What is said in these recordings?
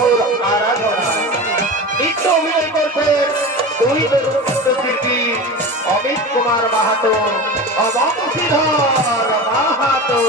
ঠাকুর আরাধনা। নৃত্য অভিনয় Amit Kumar Mahato অবাম Sridhar Mahato.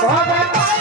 Come on, Oh,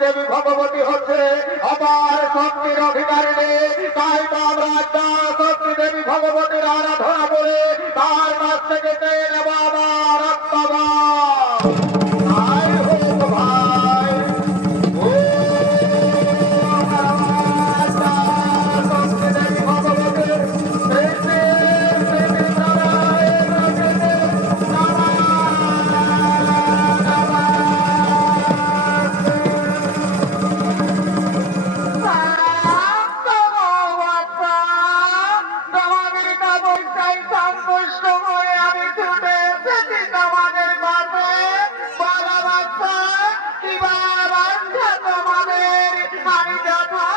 দেবী ভগবতী হচ্ছে আবার শক্তির অধিকারিণী। তাই তো আমরা মারি দেবো